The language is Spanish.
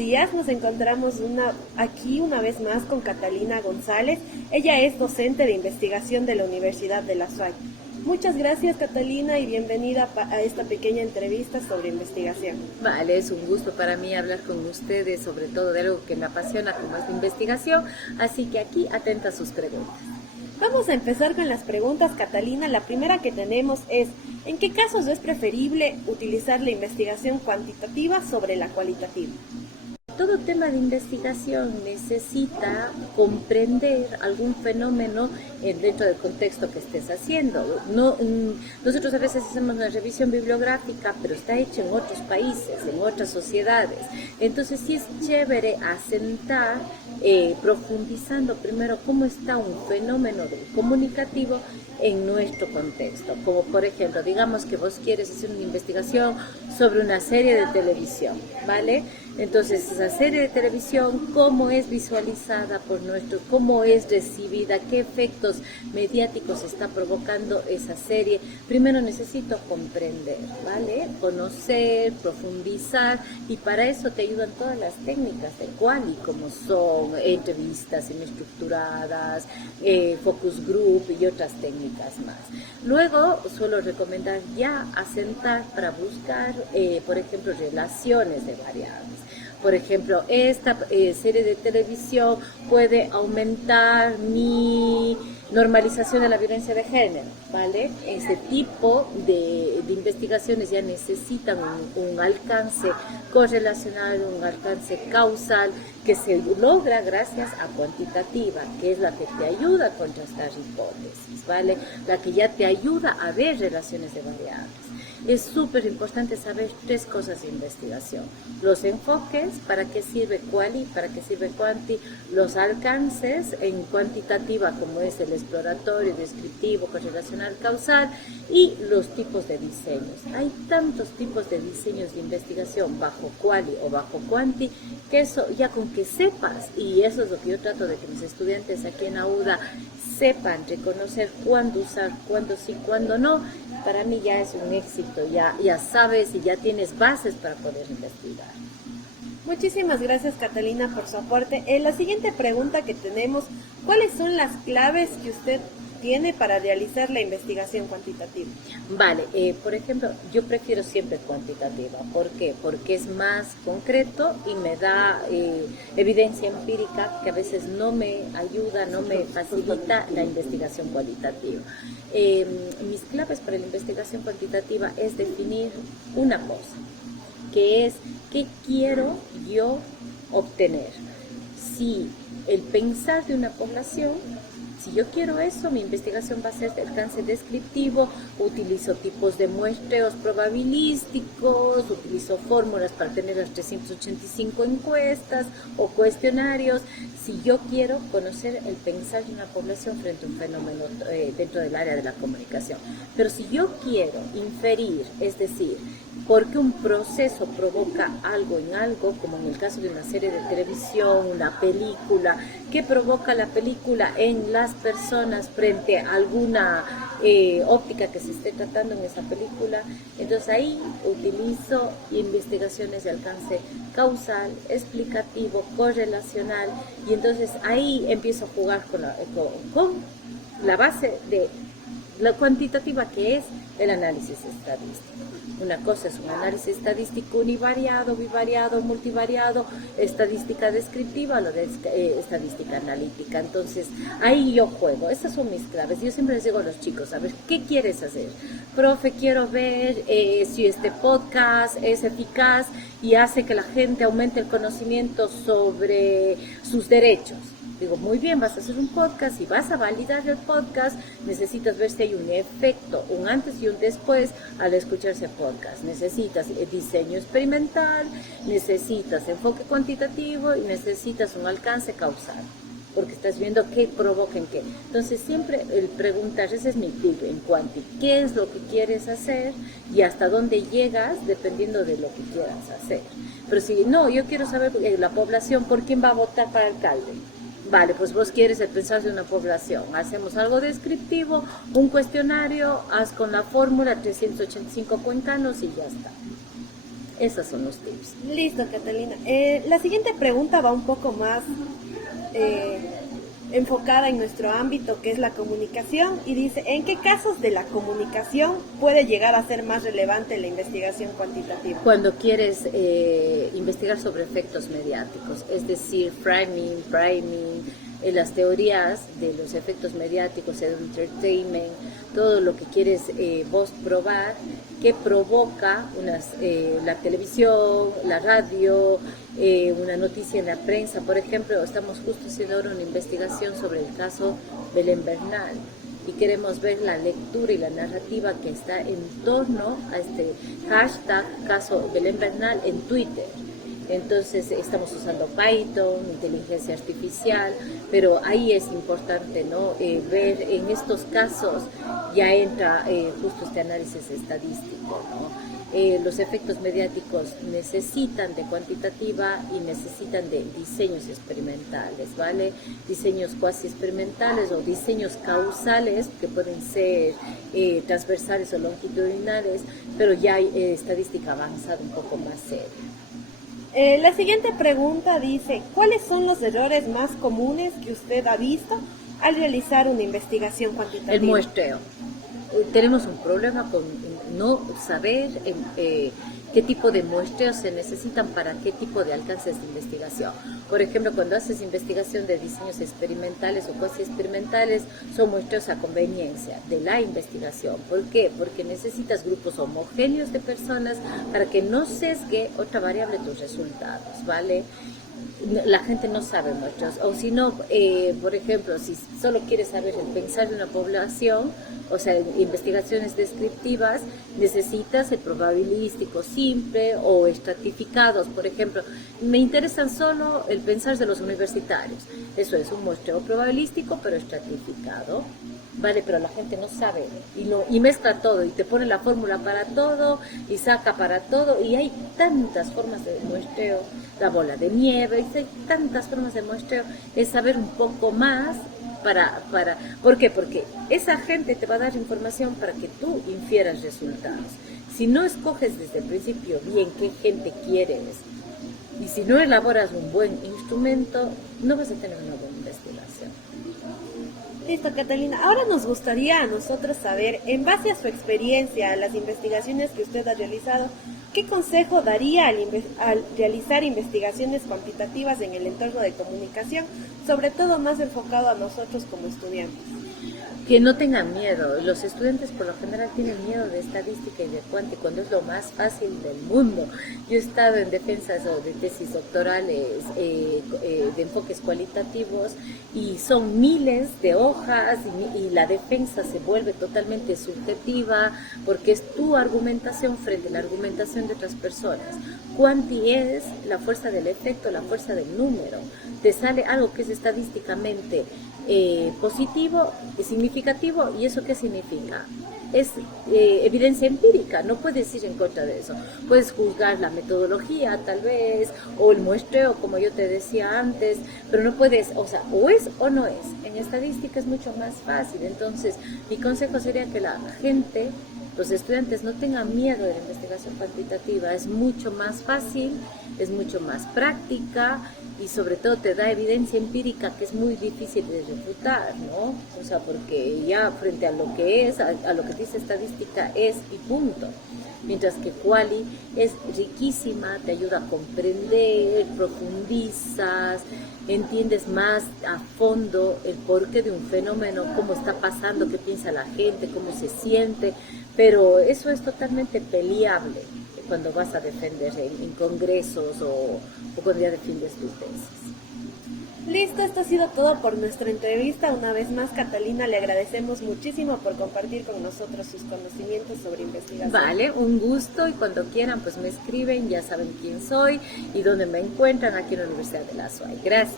días. Nos encontramos aquí una vez más con Catalina González. Ella es docente de investigación de la Universidad de la SUAY. Muchas gracias, Catalina, y bienvenida a esta pequeña entrevista sobre investigación. Vale, es un gusto para mí hablar con ustedes, sobre todo de algo que me apasiona como es la investigación, así que aquí atenta a sus preguntas. Vamos a empezar con las preguntas, Catalina. La primera que tenemos es, ¿en qué casos es preferible utilizar la investigación cuantitativa sobre la cualitativa? Todo tema de investigación necesita comprender algún fenómeno dentro del contexto que estés haciendo. Nosotros a veces hacemos una revisión bibliográfica, pero está hecha en otros países, en otras sociedades. Entonces sí es chévere asentar, profundizando primero cómo está un fenómeno comunicativo en nuestro contexto. Como por ejemplo, digamos que vos quieres hacer una investigación sobre una serie de televisión, ¿vale? Entonces, esa serie de televisión, cómo es visualizada por cómo es recibida, qué efectos mediáticos está provocando esa serie. Primero necesito comprender, ¿vale? Conocer, profundizar, y para eso te ayudan todas las técnicas de Quali, como son entrevistas semiestructuradas, focus group y otras técnicas más. Luego, suelo recomendar ya asentar para buscar, por ejemplo, relaciones de variables. Por ejemplo, esta serie de televisión puede aumentar mi normalización de la violencia de género, ¿vale? Ese tipo de investigaciones ya necesitan un alcance correlacional, un alcance causal, que se logra gracias a cuantitativa, que es la que te ayuda a contrastar hipótesis, ¿vale? La que ya te ayuda a ver relaciones de variables. Es súper importante saber tres cosas de investigación: los enfoques, para qué sirve Quali, para qué sirve Quanti; los alcances en cuantitativa, como es el exploratorio, descriptivo, correlacional, causal; y los tipos de diseños. Hay tantos tipos de diseños de investigación bajo Quali o bajo Quanti, que eso ya con que sepas, y eso es lo que yo trato de que mis estudiantes aquí en AUDA sepan reconocer cuándo usar, cuándo sí, cuándo no, para mí ya es un éxito, ya sabes y ya tienes bases para poder investigar. Muchísimas gracias, Catalina, por su aporte. La siguiente pregunta que tenemos, ¿cuáles son las claves que usted tiene para realizar la investigación cuantitativa? Vale, por ejemplo, yo prefiero siempre cuantitativa. ¿Por qué? Porque es más concreto y me da evidencia empírica que a veces no me ayuda, no me facilita la investigación cualitativa. Mis claves para la investigación cuantitativa es definir una cosa, que es qué quiero yo obtener. Si el pensar de una población, si yo quiero eso, mi investigación va a ser de alcance descriptivo, utilizo tipos de muestreos probabilísticos, utilizo fórmulas para tener las 385 encuestas o cuestionarios. Si yo quiero conocer el pensar de una población frente a un fenómeno dentro del área de la comunicación. Pero si yo quiero inferir, es decir, porque un proceso provoca algo en algo, como en el caso de una serie de televisión, una película, ¿qué provoca la película en las personas frente a alguna óptica que se esté tratando en esa película? Entonces ahí utilizo investigaciones de alcance causal, explicativo, correlacional, y entonces ahí empiezo a jugar con la base de la cuantitativa, que es el análisis estadístico. Una cosa es un análisis estadístico univariado, bivariado, multivariado, estadística descriptiva, lo de estadística analítica. Entonces, ahí yo juego. Esas son mis claves. Yo siempre les digo a los chicos, a ver, ¿qué quieres hacer? Profe, quiero ver si este podcast es eficaz y hace que la gente aumente el conocimiento sobre sus derechos. Digo, muy bien, vas a hacer un podcast y vas a validar el podcast, necesitas ver si hay un efecto, un antes y un después al escuchar ese podcast. Necesitas diseño experimental, necesitas enfoque cuantitativo y necesitas un alcance causal, porque estás viendo qué provoca en qué. Entonces siempre el preguntar, ese es mi tip en Quanti, ¿qué es lo que quieres hacer y hasta dónde llegas dependiendo de lo que quieras hacer? Pero si no, yo quiero saber la población, ¿por quién va a votar para alcalde? Vale, pues vos quieres el pensar de una población. Hacemos algo descriptivo, un cuestionario, haz con la fórmula 385 cuencanos y ya está. Esos son los tips. Listo, Catalina. La siguiente pregunta va un poco más enfocada en nuestro ámbito, que es la comunicación, y dice, ¿en qué casos de la comunicación puede llegar a ser más relevante la investigación cuantitativa? Cuando quieres investigar sobre efectos mediáticos, es decir, priming, las teorías de los efectos mediáticos, el entertainment, todo lo que quieres vos probar, que provoca la televisión, la radio, una noticia en la prensa. Por ejemplo, estamos justo haciendo ahora una investigación sobre el caso Belén Bernal y queremos ver la lectura y la narrativa que está en torno a este hashtag caso Belén Bernal en Twitter. Entonces estamos usando Python, inteligencia artificial, pero ahí es importante, ¿no? Ver en estos casos ya entra justo este análisis estadístico, ¿no? Los efectos mediáticos necesitan de cuantitativa y necesitan de diseños experimentales, ¿vale? Diseños cuasi experimentales o diseños causales que pueden ser transversales o longitudinales, pero ya hay estadística avanzada un poco más seria. La siguiente pregunta dice, ¿cuáles son los errores más comunes que usted ha visto al realizar una investigación cuantitativa? El muestreo. Tenemos un problema con no saber qué tipo de muestreos se necesitan para qué tipo de alcances de investigación. Por ejemplo, cuando haces investigación de diseños experimentales o cuasi experimentales, son muestreos a conveniencia de la investigación. ¿Por qué? Porque necesitas grupos homogéneos de personas para que no sesgue otra variable tus resultados, ¿vale? La gente no sabe muestreos, o si no, por ejemplo, si solo quieres saber el pensar de una población, o sea, investigaciones descriptivas, necesitas el probabilístico simple o estratificados. Por ejemplo, me interesan solo el pensar de los universitarios. Eso es un muestreo probabilístico, pero estratificado. Vale, pero la gente no sabe y mezcla todo y te pone la fórmula para todo y saca para todo y hay tantas formas de muestreo, la bola de nieve, hay tantas formas de muestreo, es saber un poco más ¿por qué? Porque esa gente te va a dar información para que tú infieras resultados. Si no escoges desde el principio bien qué gente quieres y si no elaboras un buen instrumento, no vas a tener una buena investigación. Listo, Catalina. Ahora nos gustaría a nosotros saber, en base a su experiencia, a las investigaciones que usted ha realizado, ¿qué consejo daría al realizar investigaciones cuantitativas en el entorno de comunicación, sobre todo más enfocado a nosotros como estudiantes? Que no tengan miedo. Los estudiantes por lo general tienen miedo de estadística y de cuántica cuando es lo más fácil del mundo. Yo he estado en defensas de tesis doctorales de enfoques cualitativos y son miles de hojas y la defensa se vuelve totalmente subjetiva porque es tu argumentación frente a la argumentación de otras personas. Cuanti es la fuerza del efecto, la fuerza del número. Te sale algo que es estadísticamente positivo, significativo, ¿y eso qué significa? Es evidencia empírica, no puedes ir en contra de eso. Puedes juzgar la metodología tal vez, o el muestreo como yo te decía antes, pero no puedes, o sea, o es o no es. En estadística es mucho más fácil, entonces mi consejo sería que la gente, los estudiantes no tengan miedo de la investigación cuantitativa, es mucho más fácil, es mucho más práctica y sobre todo te da evidencia empírica que es muy difícil de refutar, ¿no? O sea, porque ya frente a lo que es, a lo que dice estadística es y punto. Mientras que Quali es riquísima, te ayuda a comprender, profundizas, entiendes más a fondo el porqué de un fenómeno, cómo está pasando, qué piensa la gente, cómo se siente, pero eso es totalmente peleable cuando vas a defender en congresos o cuando ya defiendes tus tesis. Listo, esto ha sido todo por nuestra entrevista. Una vez más, Catalina, le agradecemos muchísimo por compartir con nosotros sus conocimientos sobre investigación. Vale, un gusto y cuando quieran pues me escriben, ya saben quién soy y dónde me encuentran aquí en la Universidad de la SUAY. Gracias.